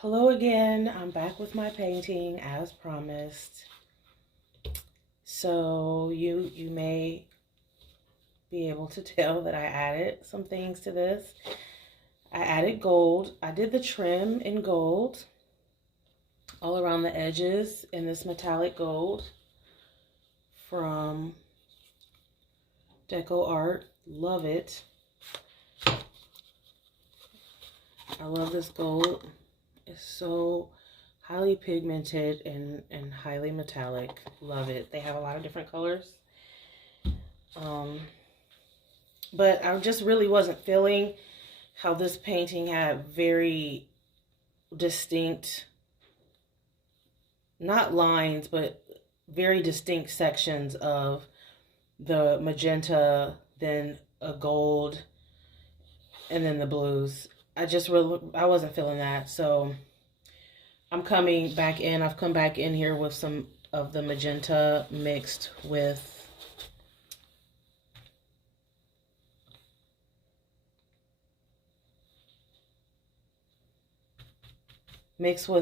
Hello again. I'm back with my painting as promised. So you may be able to tell that I added some things to this. I added gold. I did the trim in gold all around the edges in this metallic gold from Deco Art. Love it. I love this gold. It's so highly pigmented and highly metallic. Love it. They have a lot of different colors. But I just really wasn't feeling how this painting had very distinct, not lines, but very distinct sections of the magenta, then a gold, and then the blues. I wasn't feeling that. So I'm coming back in. I've come back in here with some of the magenta mixed with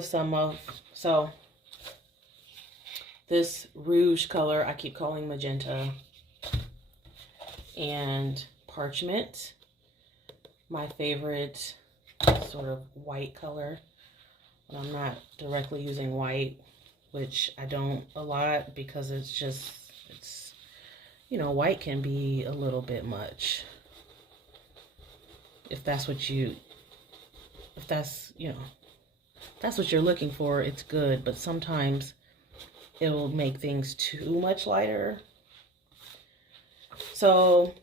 some of, so this rouge color I keep calling magenta, and parchment, my favorite sort of white color. I'm not directly using white, which I don't a lot because it's white can be a little bit much. If that's what you're looking for, it's good, but sometimes it'll make things too much lighter. So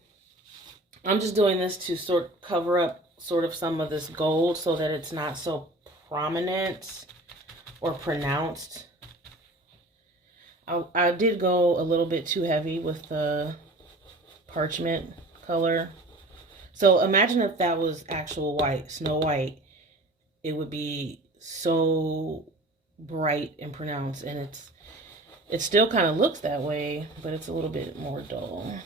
I'm just doing this to cover up sort of some of this gold so that it's not so prominent or pronounced. I did go a little bit too heavy with the parchment color. So imagine if that was actual white, Snow White. It would be so bright and pronounced, and it still kind of looks that way, but it's a little bit more dull.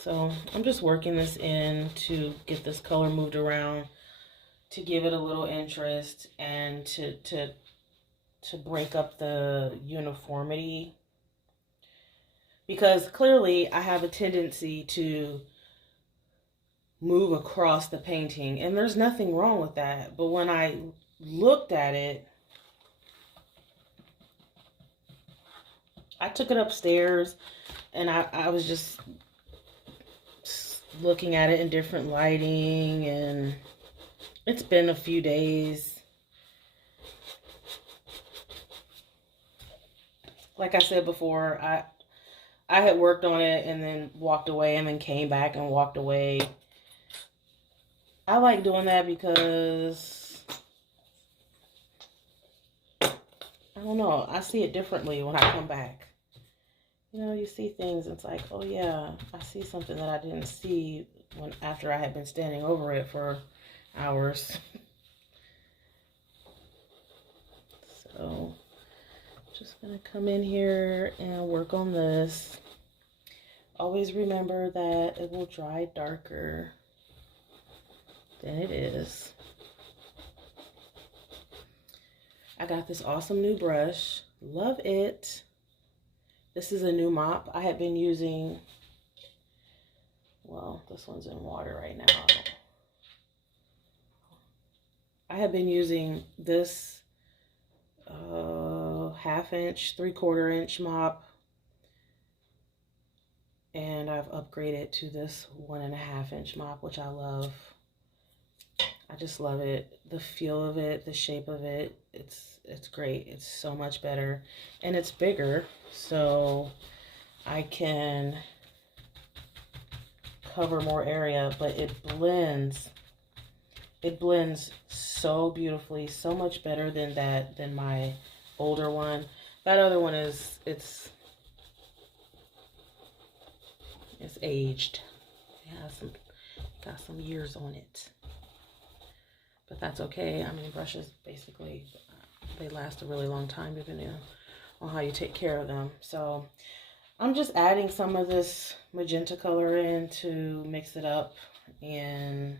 So I'm just working this in to get this color moved around, to give it a little interest, and to break up the uniformity. Because clearly I have a tendency to move across the painting, and there's nothing wrong with that. But when I looked at it, I took it upstairs and I was just looking at it in different lighting, and it's been a few days. Like I said before, I had worked on it and then walked away and then came back and walked away. I like doing that because, I don't know, I see it differently when I come back. You see things, it's like, oh yeah, I see something that I didn't see after I had been standing over it for hours. So, just gonna come in here and work on this. Always remember that it will dry darker than it is. I got this awesome new brush. Love it. This is a new mop. I had been using, well, this one's in water right now. I have been using this 1/2 inch, 3/4 inch mop, and I've upgraded to this 1.5 inch mop, which I love. I just love it. The feel of it, the shape of it, it's great. It's so much better, and it's bigger, so I can cover more area, but it blends so beautifully, so much better than my older one. That other one it's aged. It has got some years on it, but that's okay. I mean, brushes basically, they last a really long time depending on how you take care of them. So I'm just adding some of this magenta color in to mix it up, and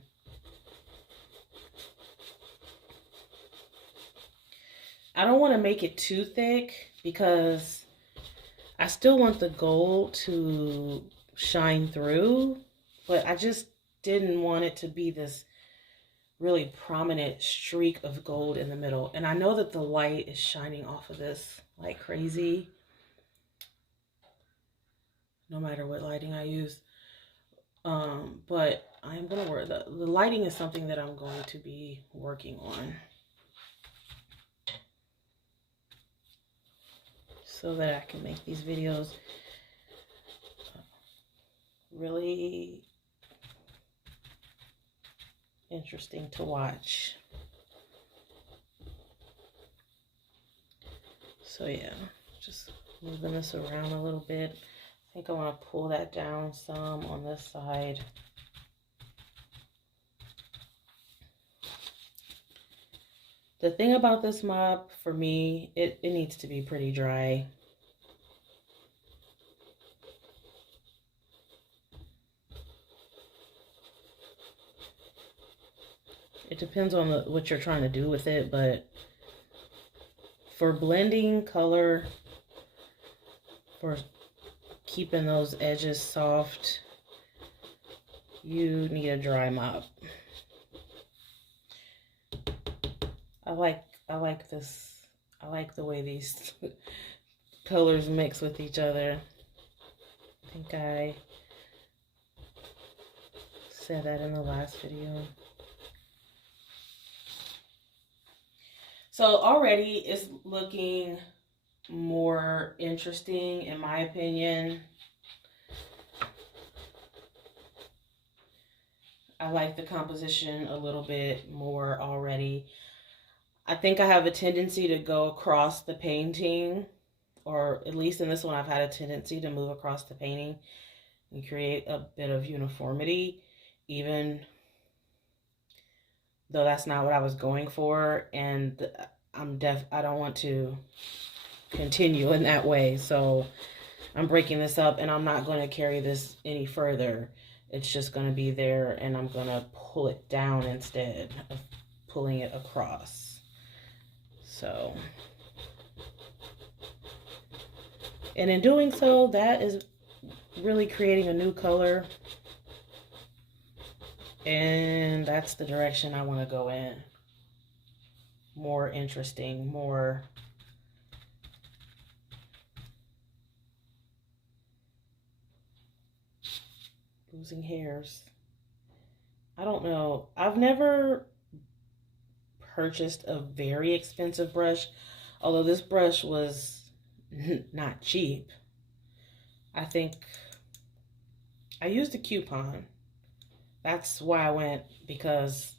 I don't want to make it too thick because I still want the gold to shine through, but I just didn't want it to be this really prominent streak of gold in the middle. And I know that the light is shining off of this like crazy, no matter what lighting I use. But I'm going to work, the lighting is something that I'm going to be working on, so that I can make these videos really interesting to watch. So yeah, just moving this around a little bit. I think I want to pull that down some on this side. The thing about this mop, for me, it needs to be pretty dry. It depends on what you're trying to do with it, but for blending color, for keeping those edges soft, you need a dry mop. I like this. I like the way these colors mix with each other. I think I said that in the last video. So already it's looking more interesting, in my opinion. I like the composition a little bit more already. I think I have a tendency to go across the painting, or at least in this one I've had a tendency to move across the painting and create a bit of uniformity, even though that's not what I was going for, and I don't want to continue in that way. So I'm breaking this up, and I'm not going to carry this any further. It's just going to be there, and I'm going to pull it down instead of pulling it across. So, and in doing so, that is really creating a new color, and that's the direction I want to go in. More interesting, more losing hairs. I don't know. I've never purchased a very expensive brush, although this brush was not cheap. I think I used a coupon. That's why I went, because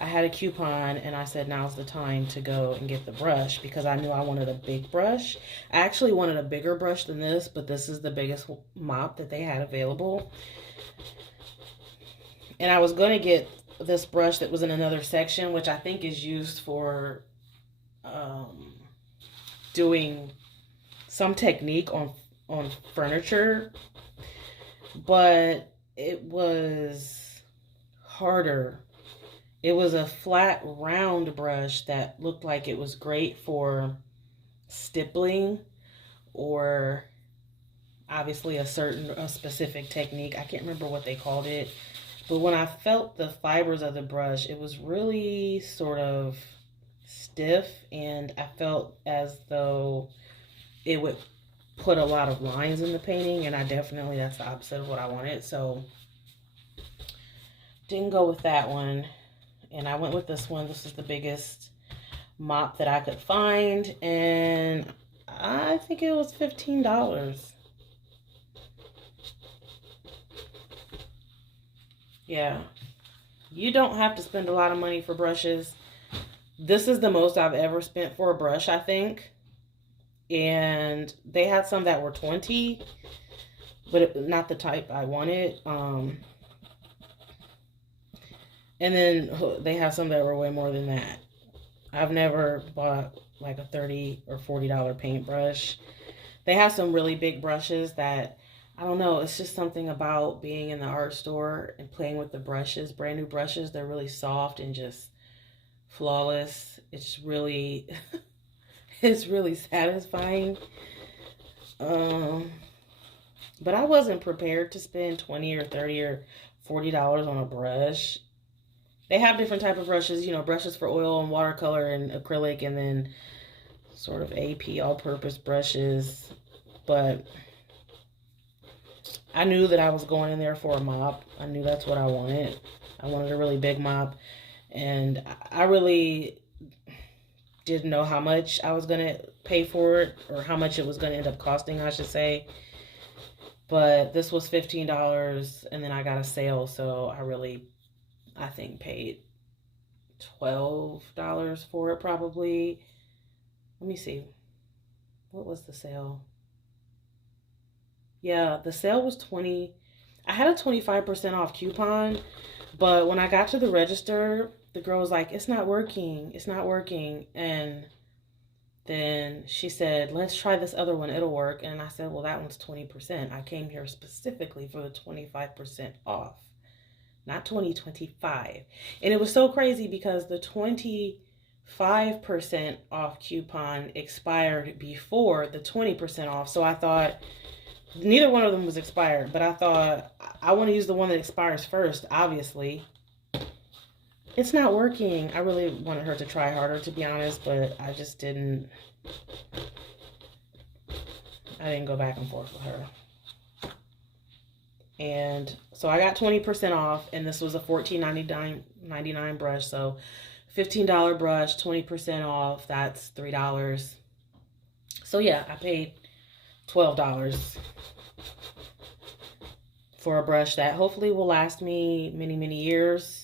I had a coupon and I said now's the time to go and get the brush, because I knew I wanted a big brush. I actually wanted a bigger brush than this, but this is the biggest mop that they had available. And I was going to get this brush that was in another section, which I think is used for doing some technique on furniture, but it was harder. It was a flat round brush that looked like it was great for stippling, or obviously a specific technique. I can't remember what they called it. But when I felt the fibers of the brush, it was really sort of stiff, and I felt as though it would put a lot of lines in the painting, and that's the opposite of what I wanted. So didn't go with that one, and I went with this one. This is the biggest mop that I could find, and I think it was $15. Yeah, you don't have to spend a lot of money for brushes. This is the most I've ever spent for a brush, I think. And they had some that were $20, but not the type I wanted. And then they have some that were way more than that. I've never bought like a $30 or $40 paintbrush. They have some really big brushes that, I don't know, it's just something about being in the art store and playing with the brushes, brand new brushes. They're really soft and just flawless. It's really, it's really satisfying. Um, but I wasn't prepared to spend 20 or 30 or $40 on a brush. They have different type of brushes, you know, brushes for oil and watercolor and acrylic, and then sort of AP all-purpose brushes. But I knew that I was going in there for a mop. I knew that's what I wanted. I wanted a really big mop, and I really didn't know how much I was going to pay for it, or how much it was going to end up costing, I should say. But this was $15, and then I got a sale, so I think paid $12 for it probably. Let me see. What was the sale? Yeah, the sale was 20. I had a 25% off coupon, but when I got to the register, the girl was like, "It's not working. It's not working." And then she said, "Let's try this other one. It'll work." And I said, "Well, that one's 20%. I came here specifically for the 25% off, not 2025." And it was so crazy because the 25% off coupon expired before the 20% off. So I thought, neither one of them was expired, but I thought, I want to use the one that expires first, obviously. It's not working. I really wanted her to try harder, to be honest, but I just didn't. I didn't go back and forth with her. And so I got 20% off, and this was a $14.99 brush. So $15 brush, 20% off, that's $3. So yeah, I paid $12 for a brush that hopefully will last me many, many years.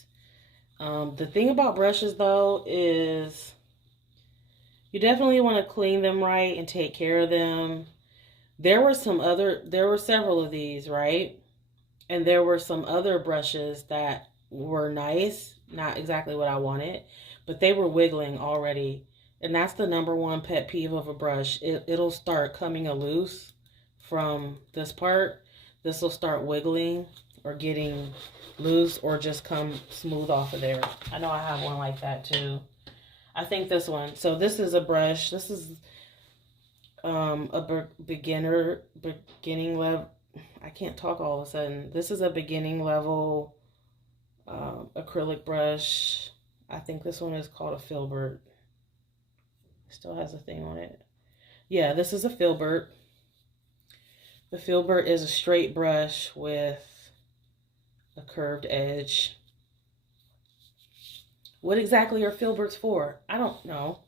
The thing about brushes, though, is you definitely want to clean them right and take care of them. There were several of these, right? And there were some other brushes that were nice, not exactly what I wanted, but they were wiggling already. And that's the number one pet peeve of a brush. It'll start coming loose from this part. This will start wiggling or getting loose, or just come smooth off of there. I know I have one like that too. I think this one. So this is a brush. This is a beginning level. I can't talk all of a sudden. This is a beginning level acrylic brush. I think this one is called a filbert. It still has a thing on it. Yeah, this is a filbert. The filbert is a straight brush with a curved edge. What exactly are filberts for? I don't know.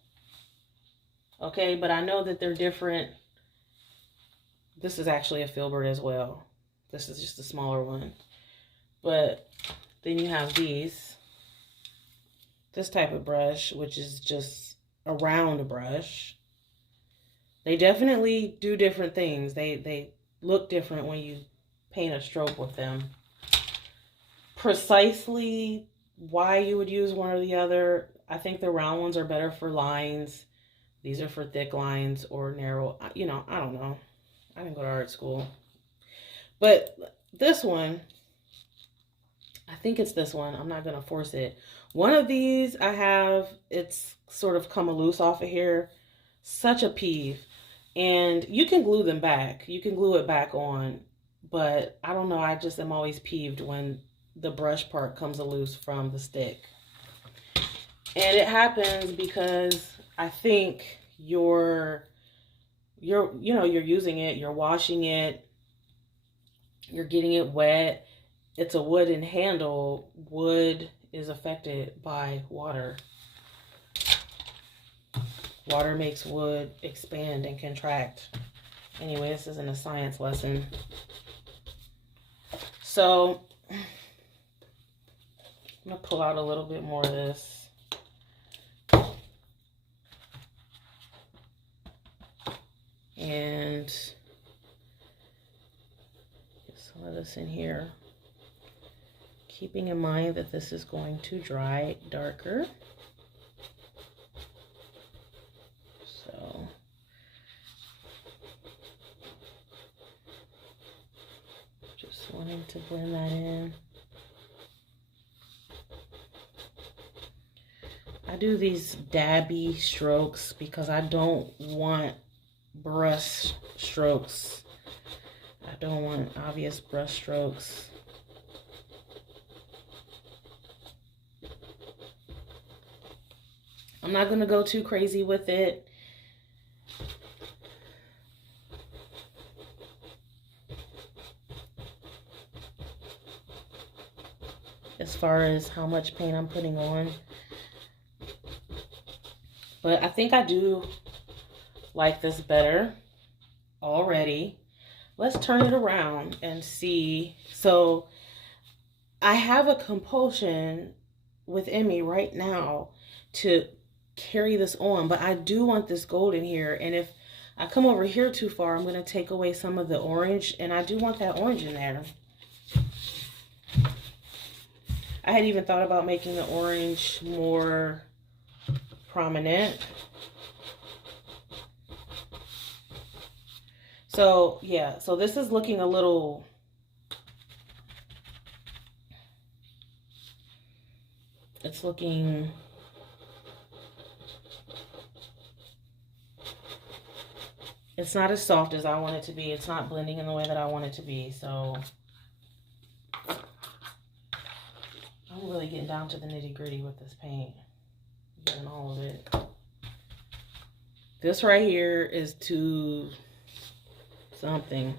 Okay, but I know that they're different. This is actually a filbert as well. This is just a smaller one. But then you have these. This type of brush, which is just a round brush. They definitely do different things. They look different when you paint a stroke with them. Precisely why you would use one or the other, I think the round ones are better for lines. These are for thick lines or narrow. You know, I don't know. I didn't go to art school. But this one, I think it's this one. I'm not going to force it. One of these I have, it's sort of come loose off of here. Such a peeve. And you can glue them back. You can glue it back on. But I don't know. I just am always peeved when the brush part comes loose from the stick. And it happens because I think you're using it, you're washing it, you're getting it wet. It's a wooden handle. Wood is affected by water. Water makes wood expand and contract. Anyway, this isn't a science lesson. So I'm going to pull out a little bit more of this. And get some of this in here. Keeping in mind that this is going to dry darker. So Just wanting to blend that in. I do these dabby strokes because I don't want brush strokes. I don't want obvious brush strokes. I'm not going to go too crazy with it. As far as how much paint I'm putting on. But I think I do like this better already. Let's turn it around and see. So I have a compulsion within me right now to carry this on, but I do want this gold in here. And if I come over here too far, I'm going to take away some of the orange, and I do want that orange in there. I had even thought about making the orange more prominent. So yeah, so this is looking a little, it's looking, it's not as soft as I want it to be. It's not blending in the way that I want it to be. So I'm really getting down to the nitty gritty with this paint. Getting all of it. This right here is too something.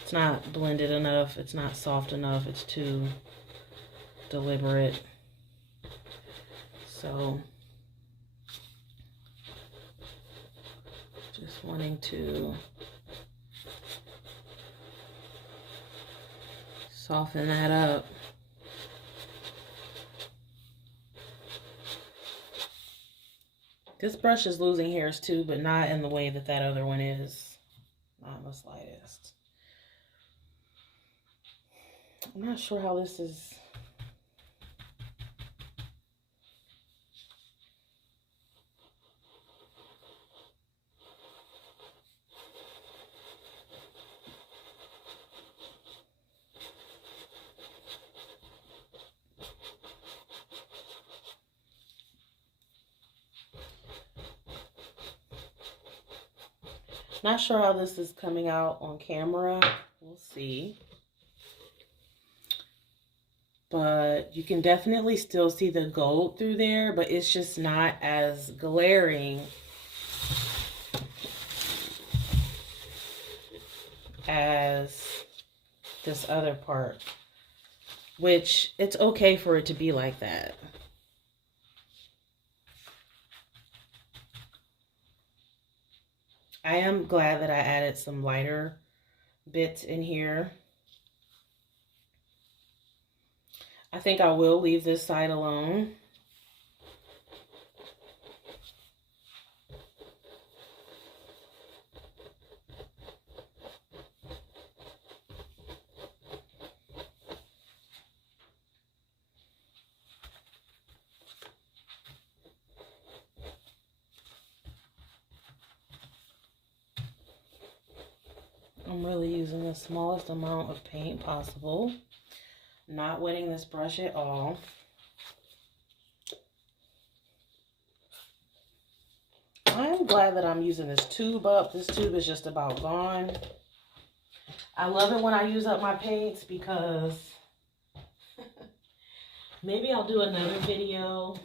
It's not blended enough. It's not soft enough. It's too deliberate. So just wanting to soften that up. This brush is losing hairs too, but not in the way that that other one is. Not in the slightest. I'm not sure how this is. Not sure how this is coming out on camera. We'll see. But you can definitely still see the gold through there, but it's just not as glaring as this other part, which it's okay for it to be like that. I am glad that I added some lighter bits in here. I think I will leave this side alone. I'm really using the smallest amount of paint possible. Not wetting this brush at all. I'm glad that I'm using this tube up. This tube is just about gone. I love it when I use up my paints because maybe I'll do another video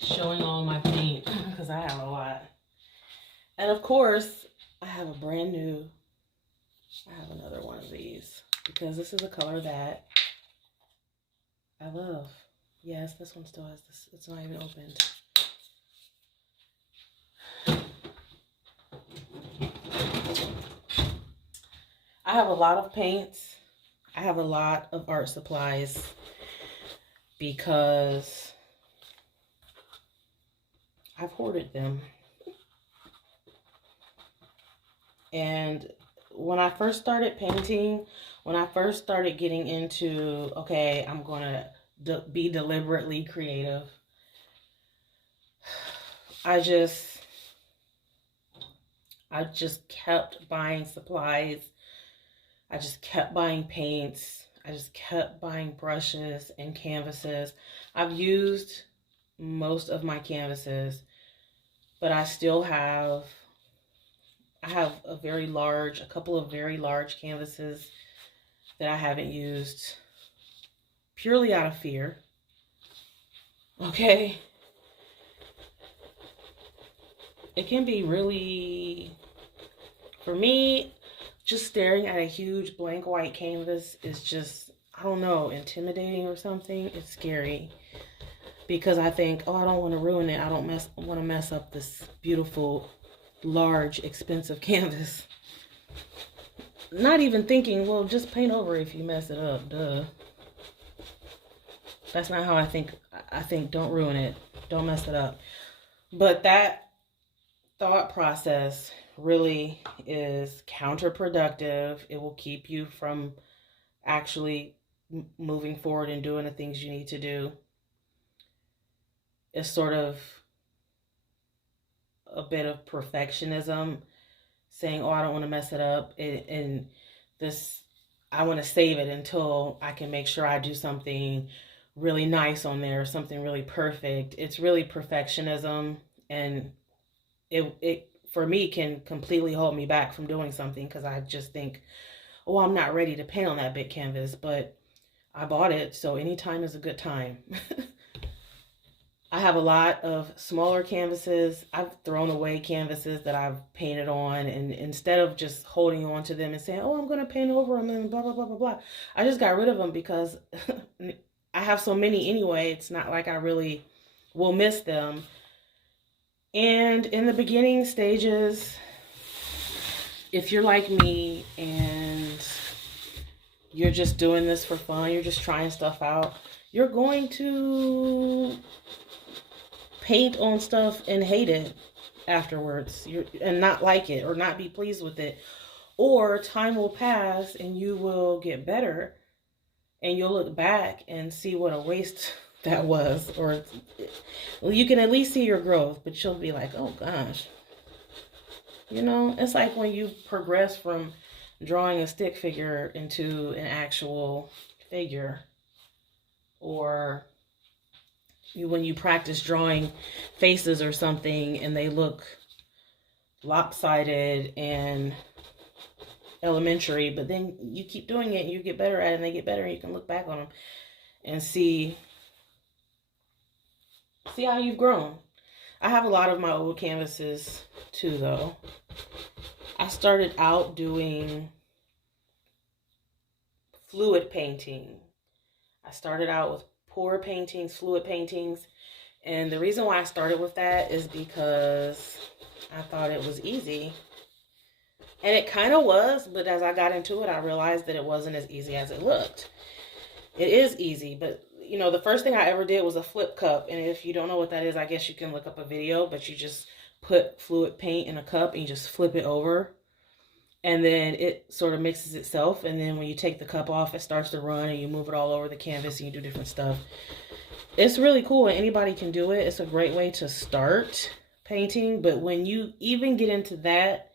showing all my paint because I have a lot. And of course, I have a brand new, I have another one of these because this is a color that I love. Yes, this one still has this, it's not even opened. I have a lot of paints. I have a lot of art supplies because I've hoarded them. And when I first started painting, when I first started getting into, okay, I'm going to be deliberately creative, I I just kept buying supplies. I just kept buying paints. I just kept buying brushes and canvases. I've used most of my canvases, but I have a couple of very large canvases that I haven't used purely out of fear. Okay. It can be really, for me, just staring at a huge blank white canvas is just, I don't know, intimidating or something. It's scary because I think, oh, I don't want to ruin it. I don't want to mess up this beautiful, large, expensive canvas. Not even thinking, well, just paint over if you mess it up. Duh. That's not how I think. I think don't ruin it. Don't mess it up. But that thought process really is counterproductive. It will keep you from actually moving forward and doing the things you need to do. It's sort of a bit of perfectionism, saying, oh, I don't want to mess it up. And this, I want to save it until I can make sure I do something really nice on there, something really perfect. It's really perfectionism, and it for me can completely hold me back from doing something because I just think, oh, I'm not ready to paint on that big canvas, but I bought it, so any time is a good time. I have a lot of smaller canvases. I've thrown away canvases that I've painted on, and instead of just holding on to them and saying, oh, I'm going to paint over them and blah, blah, blah, blah, blah, I just got rid of them because I have so many anyway. It's not like I really will miss them. And in the beginning stages, if you're like me and you're just doing this for fun, you're just trying stuff out, you're going to paint on stuff and hate it afterwards, and not like it or not be pleased with it. Or time will pass and you will get better and you'll look back and see what a waste that was. Or well, you can at least see your growth, but you'll be like, oh gosh. You know, it's like when you progress from drawing a stick figure into an actual figure, or when you practice drawing faces or something and they look lopsided and elementary, but then you keep doing it and you get better at it and they get better and you can look back on them and see how you've grown. I have a lot of my old canvases too, though. I started out doing fluid painting. I started out with pour paintings, fluid paintings. And the reason why I started with that is because I thought it was easy. And it kind of was, but as I got into it, I realized that it wasn't as easy as it looked. It is easy, but you know, the first thing I ever did was a flip cup. And if you don't know what that is, I guess you can look up a video, but you just put fluid paint in a cup and you just flip it over. And then it sort of mixes itself. And then when you take the cup off, it starts to run and you move it all over the canvas and you do different stuff. It's really cool and anybody can do it. It's a great way to start painting. But when you even get into that,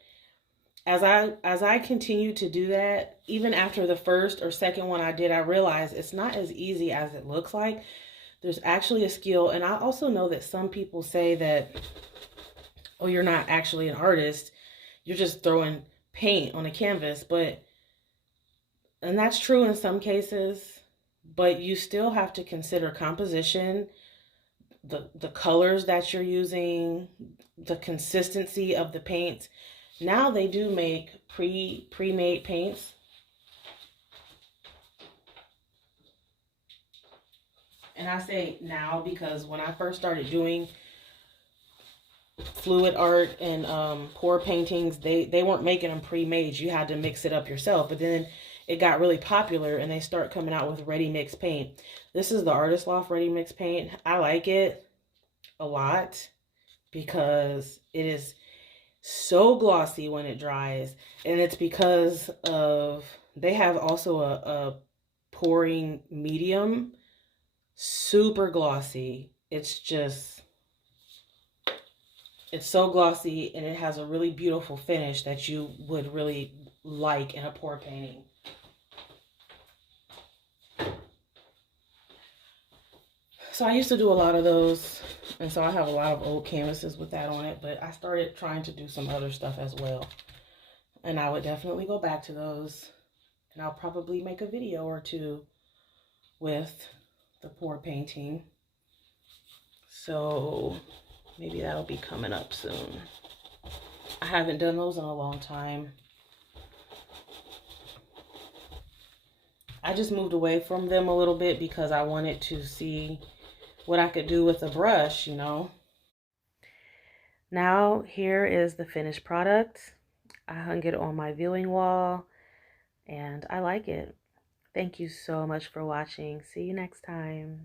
as I continue to do that, even after the first or second one I did, I realized it's not as easy as it looks like. There's actually a skill. And I also know that some people say that, oh, you're not actually an artist. You're just throwing paint on a canvas. And that's true in some cases, but you still have to consider composition, the colors that you're using, the consistency of the paints. Now they do make pre-made paints. And I say now because when I first started doing fluid art and pour paintings, they weren't making them pre-made. You had to mix it up yourself. But then it got really popular and they start coming out with ready mix paint. This is the Artist Loft ready mix paint. I like it a lot because it is so glossy when it dries, and it's because of they have also a pouring medium, super glossy. It's It's so glossy and it has a really beautiful finish that you would really like in a pour painting. So I used to do a lot of those, and so I have a lot of old canvases with that on it, but I started trying to do some other stuff as well. And I would definitely go back to those, and I'll probably make a video or two with the pour painting. So maybe that'll be coming up soon. I haven't done those in a long time. I just moved away from them a little bit because I wanted to see what I could do with a brush, you know. Now here is the finished product. I hung it on my viewing wall and I like it. Thank you so much for watching. See you next time.